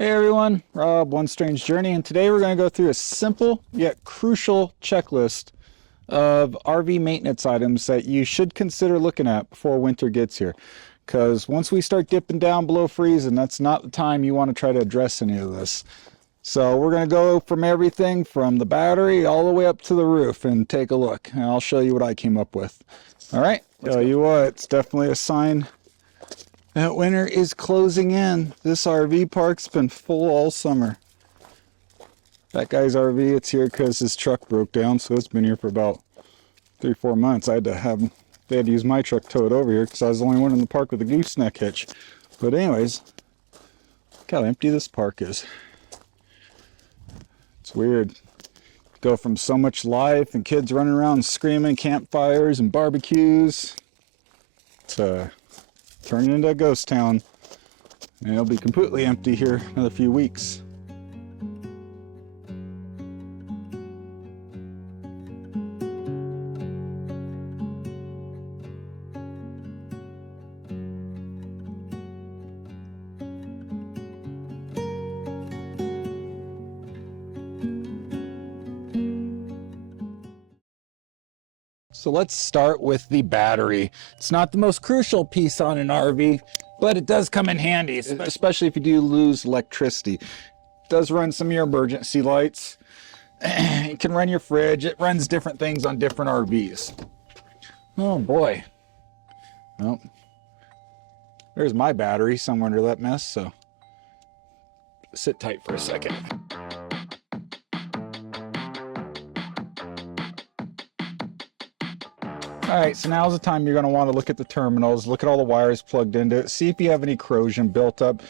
Hey everyone, Rob, One Strange Journey, and today we're going to go through a simple yet crucial checklist of RV maintenance items that you should consider looking at before winter gets here. Because once we start dipping down below freezing, that's not the time you want to try to address any of this. So we're going to go from everything from the battery all the way up to the roof and take a look. And I'll show you what I came up with. All right, tell you what, it's definitely a sign that winter is closing in. This RV park's been full all summer. That guy's RV, it's here because his truck broke down, so it's been here for about 3-4 months. They had to use my truck to tow it over here because I was the only one in the park with a gooseneck hitch. But anyways, look how empty this park is. It's weird. Go from so much life and kids running around screaming, campfires and barbecues, to turning into a ghost town, and it'll be completely empty here in another few weeks. So let's start with the battery. It's not the most crucial piece on an RV, but it does come in handy, especially if you do lose electricity. It does run some of your emergency lights. It can run your fridge. It runs different things on different RVs. Oh boy. Well, there's my battery somewhere under that mess, so sit tight for a second. All right, so now's the time you're going to want to look at the terminals, look at all the wires plugged into it, see if you have any corrosion built up.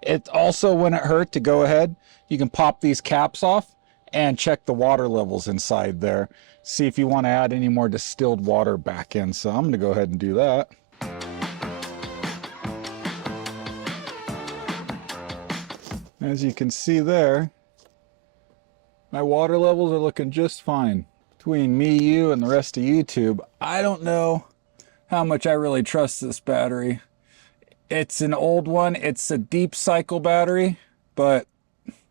It also wouldn't hurt to go ahead, you can pop these caps off and check the water levels inside there. See if you want to add any more distilled water back in. So I'm going to go ahead and do that. As you can see there, my water levels are looking just fine. Between me, you, and the rest of YouTube, I don't know how much I really trust this battery. It's an old one. It's a deep cycle battery, but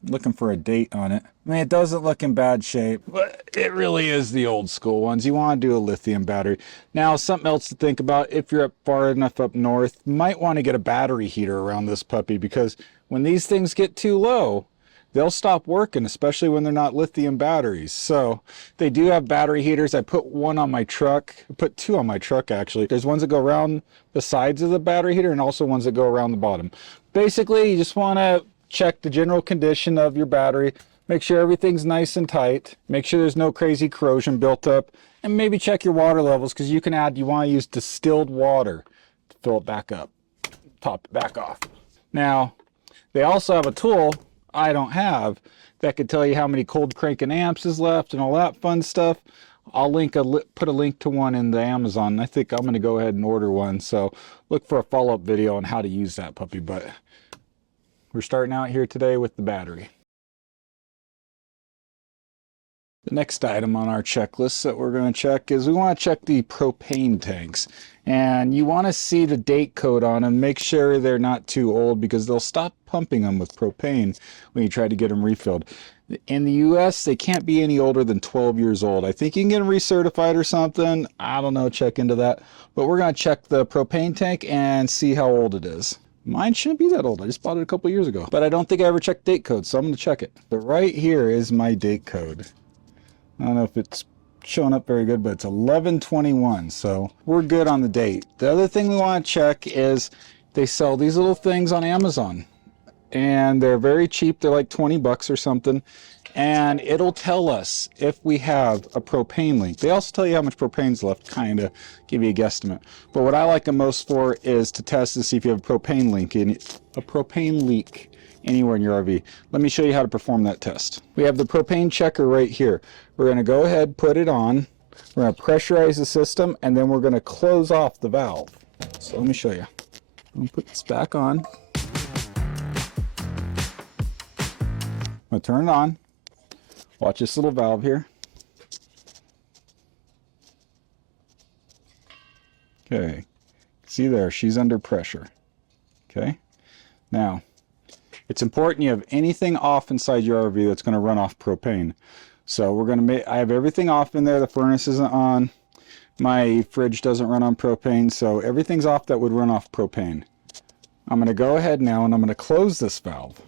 looking for a date on it. I mean, it doesn't look in bad shape, but it really is the old school ones. You want to do a lithium battery. Now, something else to think about, if you're up far enough up north, you might want to get a battery heater around this puppy, because when these things get too low, they'll stop working, especially when they're not lithium batteries. So they do have battery heaters. I put one on my truck, I put two on my truck actually. There's ones that go around the sides of the battery heater and also ones that go around the bottom. Basically, you just want to check the general condition of your battery, make sure everything's nice and tight, make sure there's no crazy corrosion built up, and maybe check your water levels, because you want to use distilled water to fill it back up, top it back off. Now, they also have a tool I don't have that could tell you how many cold cranking amps is left and all that fun stuff. I'll put a link to one in the Amazon. I think I'm going to go ahead and order one, so look for a follow-up video on how to use that puppy. But we're starting out here today with the battery. The next item on our checklist that we're going to check is we want to check the propane tanks. And you want to see the date code on them, make sure they're not too old, because they'll stop pumping them with propane when you try to get them refilled. In the US, they can't be any older than 12 years old. I think you can get them recertified or something. I don't know, check into that. But we're going to check the propane tank and see how old it is. Mine shouldn't be that old. I just bought it a couple years ago. But I don't think I ever checked date code, so I'm going to check it. But right here is my date code. I don't know if it's showing up very good, but it's 11/21, so we're good on the date. The other thing we want to check is they sell these little things on Amazon, and they're very cheap. They're like 20 bucks or something, and it'll tell us if we have a propane leak. They also tell you how much propane's left, kind of give you a guesstimate. But what I like them most for is to test to see if you have a propane leak anywhere in your RV. Let me show you how to perform that test. We have the propane checker right here. We're going to go ahead, put it on. We're going to pressurize the system, and then we're going to close off the valve. So let me show you. I'm going to put this back on. I'm going to turn it on. Watch this little valve here. Okay. See there, she's under pressure. Okay. Now, It's important you have anything off inside your RV that's going to run off propane. So we're going to make, I have everything off in there. The furnace isn't on. My fridge doesn't run on propane, so everything's off that would run off propane. I'm going to go ahead now and I'm going to close this valve.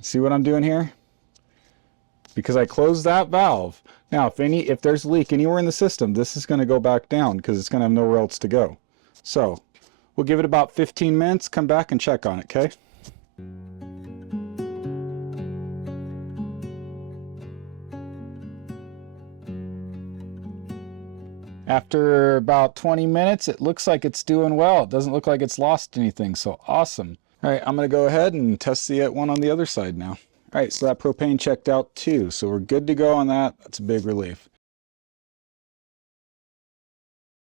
See what I'm doing here? Because I closed that valve. Now, if there's a leak anywhere in the system, this is going to go back down because it's going to have nowhere else to go. So we'll give it about 15 minutes, come back and check on it, okay? After about 20 minutes, it looks like it's doing well. It doesn't look like it's lost anything, so awesome. All right, I'm going to go ahead and test the one on the other side now. All right, so that propane checked out too, so we're good to go on that. That's a big relief.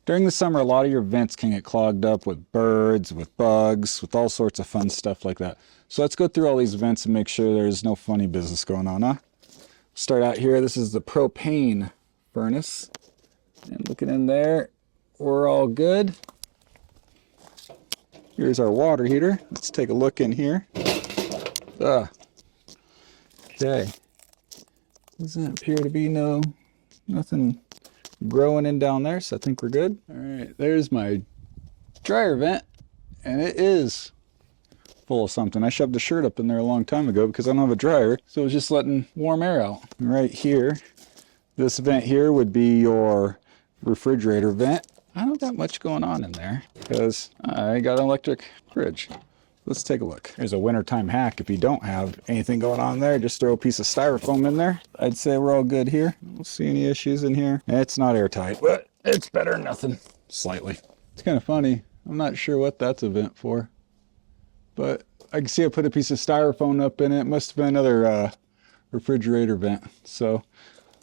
During the summer, a lot of your vents can get clogged up with birds, with bugs, with all sorts of fun stuff like that. So let's go through all these vents and make sure there's no funny business going on, huh? Start out here. This is the propane furnace. And looking in there, we're all good. Here's our water heater. Let's take a look in here. Okay. Doesn't appear to be nothing growing in down there, so I think we're good. All right, there's my dryer vent, and it is full of something. I shoved a shirt up in there a long time ago because I don't have a dryer, so it was just letting warm air out. Right here, this vent here would be your refrigerator vent. I don't got much going on in there because I got an electric fridge. Let's take a look. Here's a wintertime hack. If you don't have anything going on there, just throw a piece of styrofoam in there. I'd say we're all good here. Don't see any issues in here. It's not airtight, but it's better than nothing. Slightly. It's kind of funny. I'm not sure what that's a vent for, but I can see I put a piece of styrofoam up in it. It must have been another refrigerator vent. So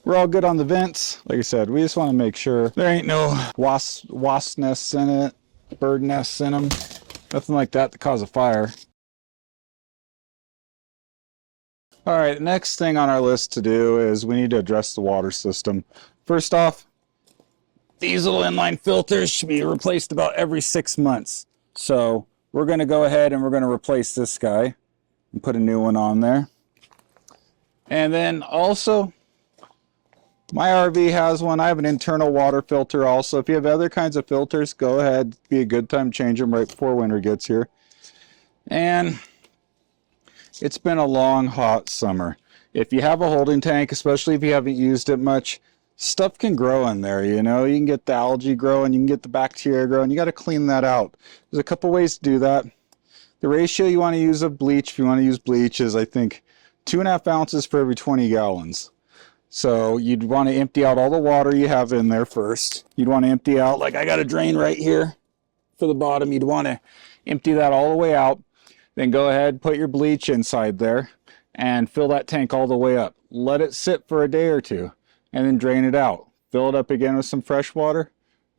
we're all good on the vents. Like I said, we just want to make sure there ain't no wasp nests in it, bird nests in them. Nothing like that to cause a fire. All right, next thing on our list to do is we need to address the water system. First off, these little inline filters should be replaced about every 6 months. So we're going to go ahead and we're going to replace this guy and put a new one on there. And then also, my RV has one. I have an internal water filter also. If you have other kinds of filters, go ahead. Be a good time to change them right before winter gets here. And it's been a long, hot summer. If you have a holding tank, especially if you haven't used it much, stuff can grow in there, you know. You can get the algae growing, you can get the bacteria growing. You got to clean that out. There's a couple ways to do that. The ratio you want to use of bleach, if you want to use bleach, is I think 2.5 ounces for every 20 gallons. So you'd want to empty out all the water you have in there first. You'd want to empty out, like I got a drain right here for the bottom. You'd want to empty that all the way out. Then go ahead, put your bleach inside there and fill that tank all the way up. Let it sit for a day or two and then drain it out. Fill it up again with some fresh water.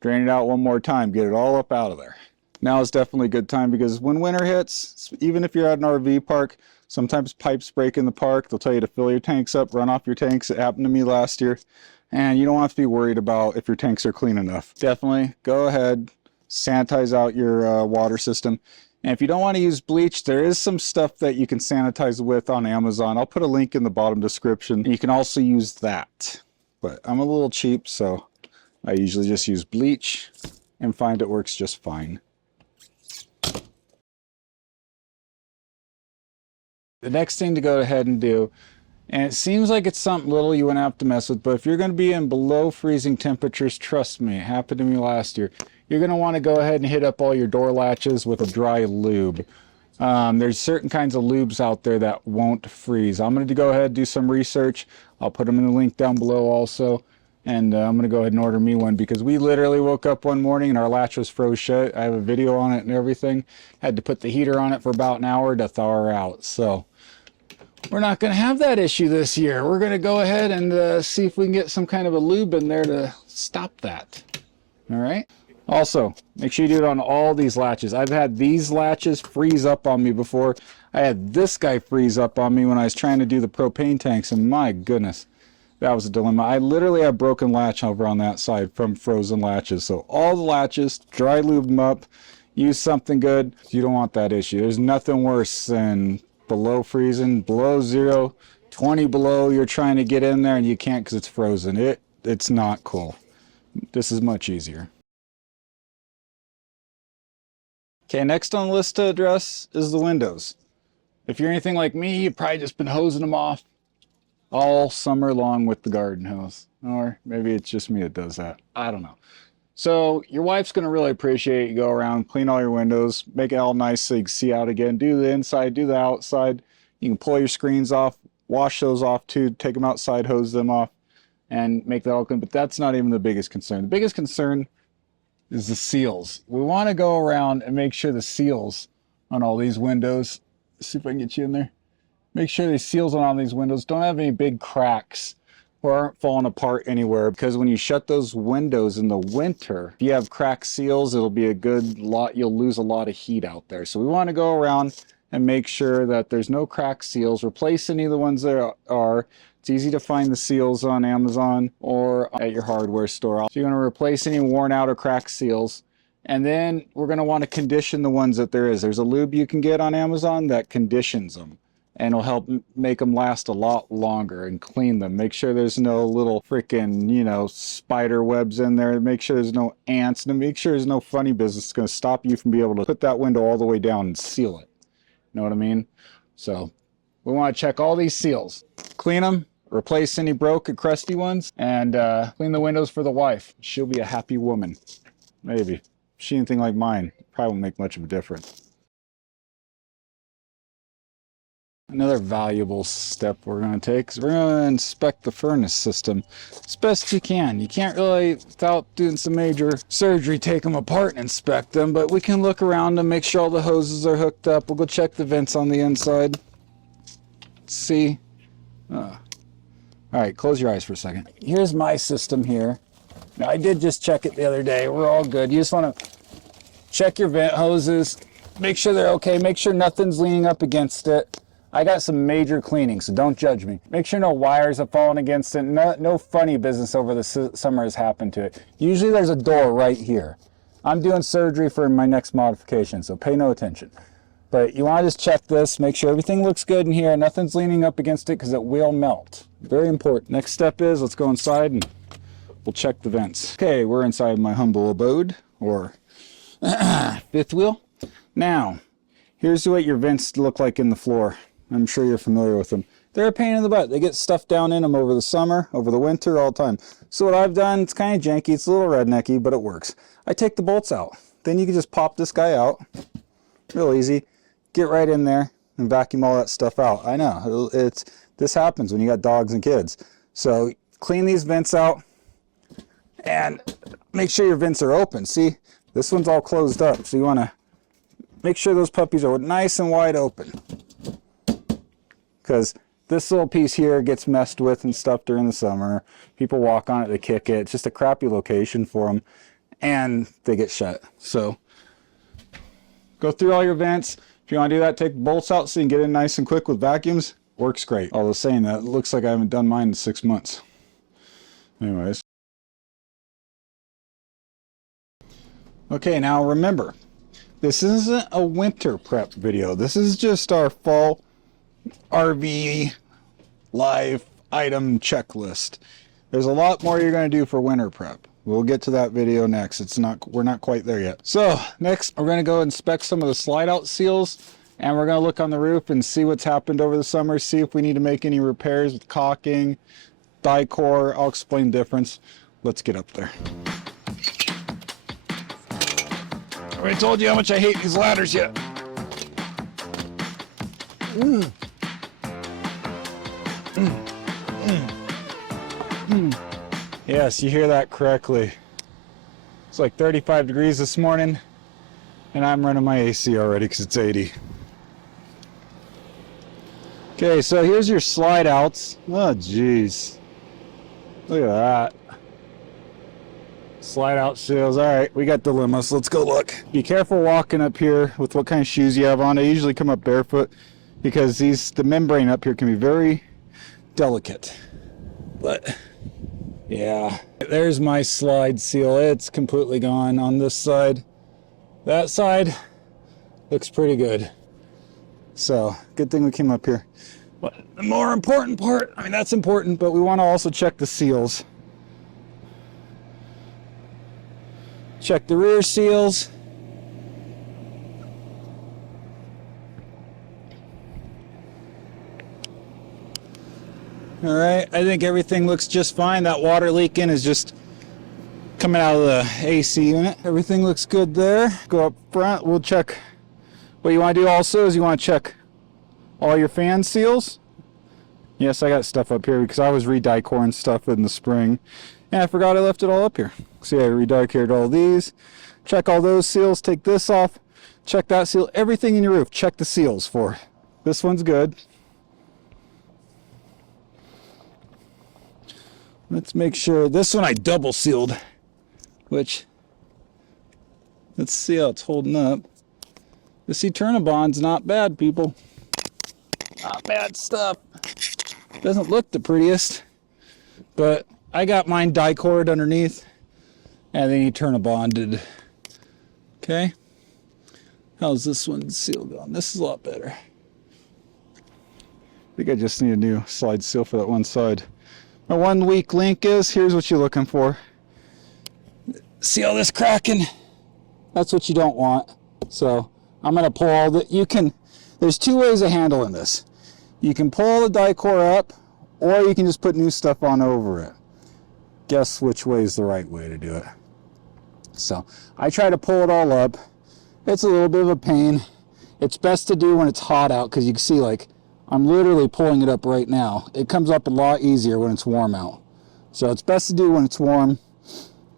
Drain it out one more time. Get it all up out of there. Now is definitely a good time because when winter hits, even if you're at an RV park, sometimes pipes break in the park. They'll tell you to fill your tanks up, run off your tanks. It happened to me last year. And you don't have to be worried about if your tanks are clean enough. Definitely go ahead, sanitize out your water system. And if you don't want to use bleach, there is some stuff that you can sanitize with on Amazon. I'll put a link in the bottom description. You can also use that. But I'm a little cheap, so I usually just use bleach and find it works just fine. The next thing to go ahead and do, and it seems like it's something little you wouldn't have to mess with, but if you're going to be in below freezing temperatures, trust me, it happened to me last year, you're going to want to go ahead and hit up all your door latches with a dry lube. There's certain kinds of lubes out there that won't freeze. I'm going to go ahead and do some research. I'll put them in the link down below also. And I'm going to go ahead and order me one because we literally woke up one morning and our latch was froze shut. I have a video on it and everything. Had to put the heater on it for about an hour to thaw her out. So we're not going to have that issue this year. We're going to go ahead and see if we can get some kind of a lube in there to stop that. All right. Also, make sure you do it on all these latches. I've had these latches freeze up on me before. I had this guy freeze up on me when I was trying to do the propane tanks, and my goodness, that was a dilemma. I literally have broken latch over on that side from frozen latches. So all the latches, dry lube them up, use something good. You don't want that issue. There's nothing worse than below freezing, below zero, 20 below, you're trying to get in there and you can't because it's frozen. It's not cool. This is much easier. Okay, next on the list to address is the windows. If you're anything like me, you've probably just been hosing them off all summer long with the garden hose. Or maybe it's just me that does that. I don't know. So your wife's going to really appreciate you go around, clean all your windows, make it all nice so you can see out again. Do the inside, do the outside. You can pull your screens off, wash those off too, take them outside, hose them off, and make that all clean. But that's not even the biggest concern. The biggest concern is the seals. We want to go around and make sure the seals on all these windows, let's see if I can get you in there. Make sure the seals on all these windows don't have any big cracks or aren't falling apart anywhere, because when you shut those windows in the winter, if you have cracked seals, it'll be a good lot, you'll lose a lot of heat out there. So we want to go around and make sure that there's no cracked seals, replace any of the ones that are. It's easy to find the seals on Amazon or at your hardware store. So you're going to replace any worn out or cracked seals. And then we're going to want to condition the ones that there is. There's a lube you can get on Amazon that conditions them, and it'll help make them last a lot longer and clean them. Make sure there's no little freaking, you know, spider webs in there. Make sure there's no ants, and make sure there's no funny business that's going to stop you from being able to put that window all the way down and seal it. You know what I mean? So we want to check all these seals, clean them, replace any broke or crusty ones, and clean the windows for the wife. She'll be a happy woman. Maybe. If she anything like mine, probably won't make much of a difference. Another valuable step we're going to take is we're going to inspect the furnace system as best you can. You can't really, without doing some major surgery, take them apart and inspect them, but we can look around them, make sure all the hoses are hooked up. We'll go check the vents on the inside. See? All right, close your eyes for a second. Here's my system here. Now, I did just check it the other day. We're all good. You just want to check your vent hoses, make sure they're okay, make sure nothing's leaning up against it. I got some major cleaning, so don't judge me. Make sure no wires have fallen against it. No funny business over the summer has happened to it. Usually there's a door right here. I'm doing surgery for my next modification, so pay no attention. But you want to just check this, make sure everything looks good in here, nothing's leaning up against it because it will melt. Very important. Next step is let's go inside and we'll check the vents. Okay, we're inside my humble abode, or fifth wheel. Now, here's what your vents look like in the floor. I'm sure you're familiar with them. They're a pain in the butt. They get stuff down in them over the summer, over the winter, all the time. So what I've done, it's kind of janky, it's a little rednecky, but it works. I take the bolts out. Then you can just pop this guy out. Real easy. Get right in there and vacuum all that stuff out. I know, this happens when you got dogs and kids. So clean these vents out and make sure your vents are open. See, this one's all closed up. So you want to make sure those puppies are nice and wide open, because this little piece here gets messed with and stuff during the summer. People walk on it, they kick it. It's just a crappy location for them, and they get shut. So go through all your vents. If you want to do that, take the bolts out so you can get in nice and quick with vacuums. Works great. Although saying that, it looks like I haven't done mine in 6 months. Anyways. Okay, now remember, this isn't a winter prep video. This is just our fall RV life item checklist. There's a lot more you're going to do for winter prep. We'll get to that video next. We're not quite there yet. So next we're going to go inspect some of the slide out seals, and we're going to look on the roof and see what's happened over the summer, see if we need to make any repairs with caulking, die core. I'll explain the difference. Let's get up there. I already told you how much I hate these ladders yet. Yes, you hear that correctly. It's like 35 degrees this morning, and I'm running my AC already because it's 80. Okay, so here's your slide outs. Oh, geez. Look at that. Slide out seals. All right, we got dilemmas. Let's go look. Be careful walking up here with what kind of shoes you have on. I usually come up barefoot because the membrane up here can be very delicate. But yeah, there's my slide seal. It's completely gone on this side. That side looks pretty good. So good thing we came up here. But the more important part, I mean, that's important, but we want to also check the seals. Check the rear seals. All right, I think everything looks just fine. That water leaking is just coming out of the AC unit. Everything looks good there. Go up front, we'll check. What you want to do also is you want to check all your fan seals. Yes, I got stuff up here because I was re-dicoring stuff in the spring. And I forgot I left it all up here. See, I re-dicored all these. Check all those seals, take this off. Check that seal, everything in your roof, check the seals for. This one's good. Let's make sure, this one I double sealed, which, let's see how it's holding up. This Eternabond's not bad, people. Not bad stuff. Doesn't look the prettiest, but I got mine dicored underneath and then Eternabonded. Okay. How's this one sealed on? This is a lot better. I think I just need a new slide seal for that one side. My one weak link is, here's what you're looking for. See all this cracking? That's what you don't want. So I'm gonna pull all the, there's two ways of handling this. You can pull the Dicor up, or you can just put new stuff on over it. Guess which way is the right way to do it. So I try to pull it all up. It's a little bit of a pain. It's best to do when it's hot out, because you can see, like, I'm literally pulling it up right now. It comes up a lot easier when it's warm out. So it's best to do when it's warm,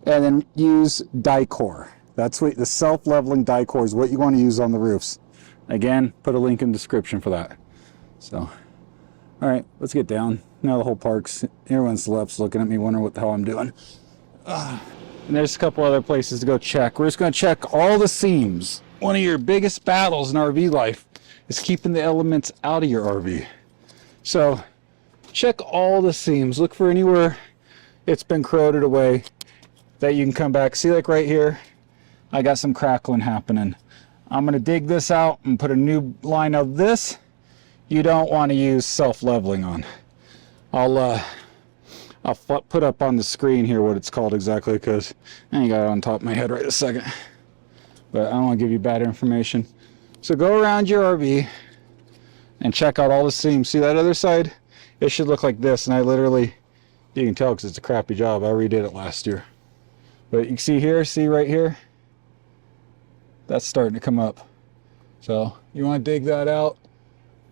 and then use Dicor. That's what the self-leveling Dicor is, what you want to use on the roofs. Again, put a link in the description for that. So, all right, let's get down. Now the whole park's, everyone's looking at me wondering what the hell I'm doing. And there's a couple other places to go check. We're just going to check all the seams. One of your biggest battles in RV life is keeping the elements out of your RV. So check all the seams. Look for anywhere it's been corroded away that you can come back. See, like right here, I got some crackling happening. I'm going to dig this out and put a new line of this. You don't want to use self-leveling on. I'll put up on the screen here what it's called exactly, because I ain't got it on top of my head right a second. But I don't want to give you bad information. So go around your RV and check out all the seams. See that other side? It should look like this, and I literally, you can tell because it's a crappy job. I redid it last year. But you can see here, see right here? That's starting to come up. So you want to dig that out.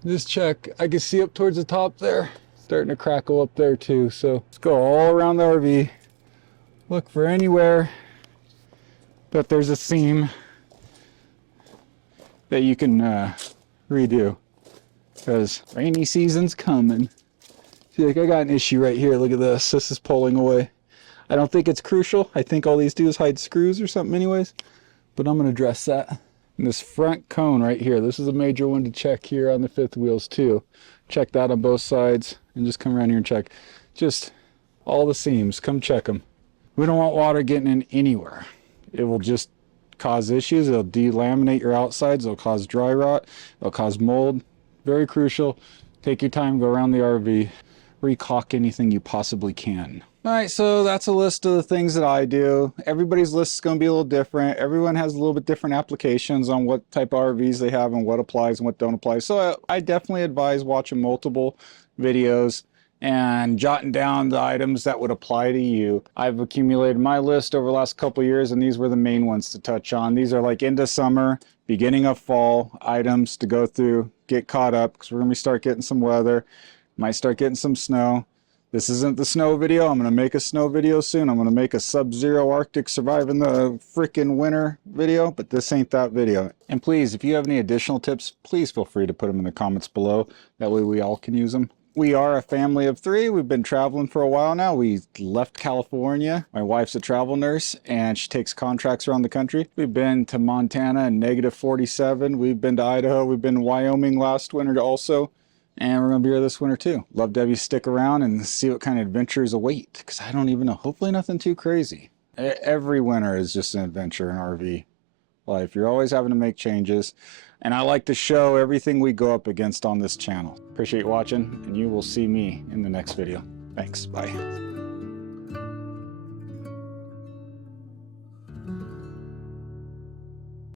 Just check. I can see up towards the top there. Starting to crackle up there too. So let's go all around the RV. Look for anywhere that there's a seam that you can redo, because rainy season's coming. See, like I got an issue right here. Look at this. This is pulling away. I don't think it's crucial. I think all these do is hide screws or something anyways, but I'm going to address that. And this front cone right here, this is a major one to check here on the fifth wheels too. Check that on both sides and just come around here and check. Just all the seams, come check them. We don't want water getting in anywhere. It will just cause issues. It'll delaminate your outsides. It'll cause dry rot. It'll cause mold. Very crucial. Take your time, go around the RV, recaulk anything you possibly can. All right, so that's a list of the things that I do. Everybody's list is going to be a little different. Everyone has a little bit different applications on what type of RVs they have and what applies and what don't apply. So I definitely advise watching multiple videos and jotting down the items that would apply to you. I've accumulated my list over the last couple of years, and these were the main ones to touch on. These are like into summer, beginning of fall items to go through, get caught up, because we're going to start getting some weather, might start getting some snow. This isn't the snow video. I'm going to make a snow video soon. I'm going to make a sub-zero Arctic surviving the freaking winter video, but this ain't that video. And please, if you have any additional tips, please feel free to put them in the comments below. That way we all can use them. We are a family of three. We've been traveling for a while now. We left California. My wife's a travel nurse and she takes contracts around the country. We've been to Montana in -47. We've been to Idaho. We've been to Wyoming last winter also. And we're going to be here this winter too. Love to have you stick around and see what kind of adventures await, because I don't even know. Hopefully nothing too crazy. Every winter is just an adventure in RV. life. You're always having to make changes. And I like to show everything we go up against on this channel. Appreciate you watching, and you will see me in the next video. Thanks. Bye.